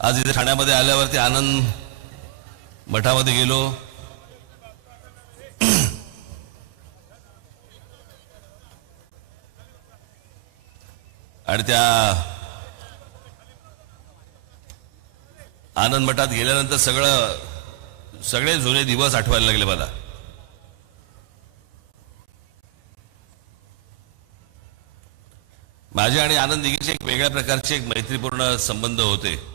आज इथे ठाण्यामध्ये आल्यावरती आनंद मठामध्ये गेलो. आणि त्या आनंद मठात गेल्यानंतर सगळं सगळे जुने दिवस आठवायला लागले मला. माझे आणि आनंद दिघीचे एक वेगळ्या प्रकारचे एक मैत्रीपूर्ण संबंध होते.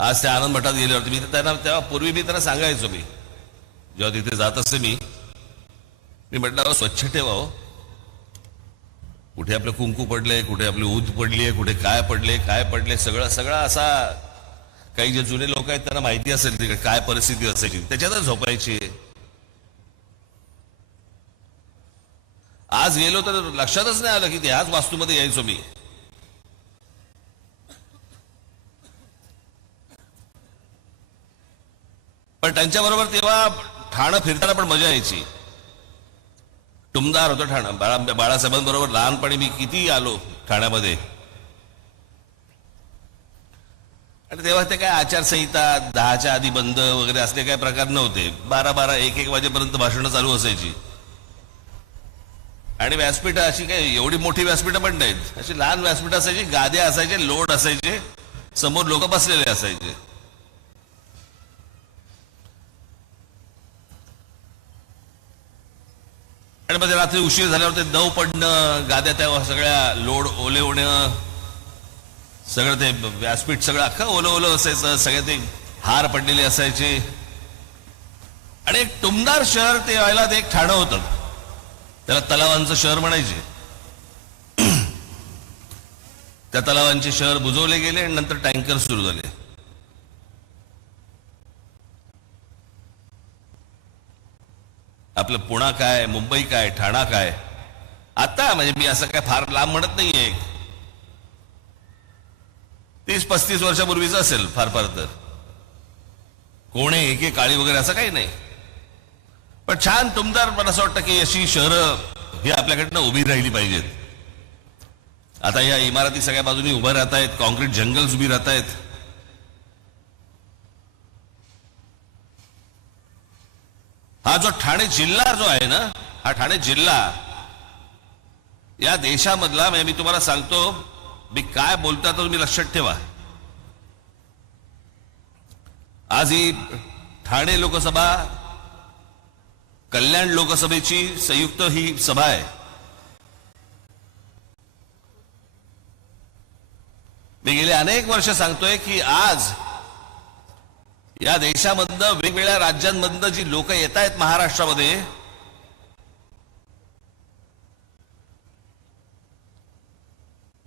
आज त्या आनंद मठात होते मी त्यांना तेव्हा पूर्वी मी त्यांना सांगायचो मी. जेव्हा तिथे जात असे मी मी म्हटलं स्वच्छ ठेवा हो. कुठे आपलं कुंकू पडले कुठे आपली ऊद पडली आहे कुठे काय पडले काय पडले सगळं सगळं असा काही जे जुने लोक आहेत त्यांना माहिती असेल तिकडे काय परिस्थिती असायची त्याच्यातच झोपायची. आज गेलो तर लक्षातच नाही आलं की ह्याच वास्तूमध्ये यायचो मी. पण त्यांच्याबरोबर तेव्हा ठाणं फिरताना पण मजा यायची. टुमदार होतं ठाणं. बाळा बाळासाहेबांबरोबर लहानपणी मी किती आलो ठाण्यामध्ये. आणि तेव्हा ते काय आचारसंहिता दहाच्या आधी बंद वगैरे असले काय प्रकार नव्हते. बारा बारा एक एक वाजेपर्यंत भाषणं चालू असायची. आणि व्यासपीठ अशी काय एवढी मोठी व्यासपीठं पण नाहीत. अशी लहान व्यासपीठ असायची गाद्या असायचे लोट असायचे समोर लोक बसलेले असायचे. आणि मध्ये रात्री उशीर झाल्यावर ते दव पडणं गाद्या त्या सगळ्या लोड ओले होणं सगळं ते व्यासपीठ सगळं अख्खं ओलं ओलं असायचं सगळे ते हार पडलेले असायचे. आणि एक टुमदार शहर ते व्हायला ते एक ठाणं होतं. त्याला तलावांचं शहर म्हणायचे. त्या तलावांचे शहर बुजवले गेले आणि नंतर टँकर सुरू झाले. आपलं पुणा काय मुंबई काय ठाणा काय? आता म्हणजे मी असं काय फार लांब म्हणत नाहीये. तीस पस्तीस वर्षापूर्वीच असेल फार फार तर. कोणे की काळी वगैरे असं काही नाही. पण छान तुमदार मला असं वाटतं की अशी शहरं ही आपल्याकडनं उभी राहिली पाहिजेत. आता या इमारती सगळ्या बाजूनी उभ्या राहत आहेत कॉन्क्रीट जंगल्स उभी राहत आहेत हा जो ठाणे जिल्हा जो आहे ना हा ठाणे जिल्हा या देशामधला म्हणजे मी तुम्हाला सांगतो मी काय बोलता तर तुम्ही लक्षात ठेवा. आज ही ठाणे लोकसभा कल्याण लोकसभेची संयुक्त ही सभा आहे. मी गेले अनेक वर्ष सांगतोय की आज या देशामधनं वेगवेगळ्या राज्यांमधनं जी लोक येत आहेत महाराष्ट्रामध्ये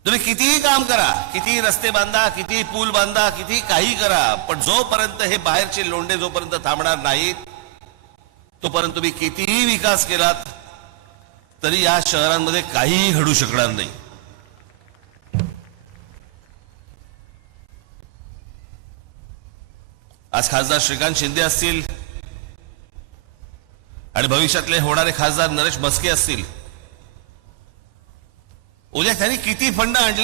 तुम्ही कितीही काम करा किती रस्ते बांधा कितीही पूल बांधा किती काही करा पण जोपर्यंत हे बाहेरचे लोंढे जोपर्यंत थांबणार नाहीत तोपर्यंत तुम्ही कितीही विकास केलात तरी या शहरांमध्ये काहीही घडू शकणार नाही. आज खासदार श्रीकांत शिंदे असतील आणि भविष्यातले होणारे खासदार नरेश मस्के असतील. उद्या त्यांनी किती फंड आणले?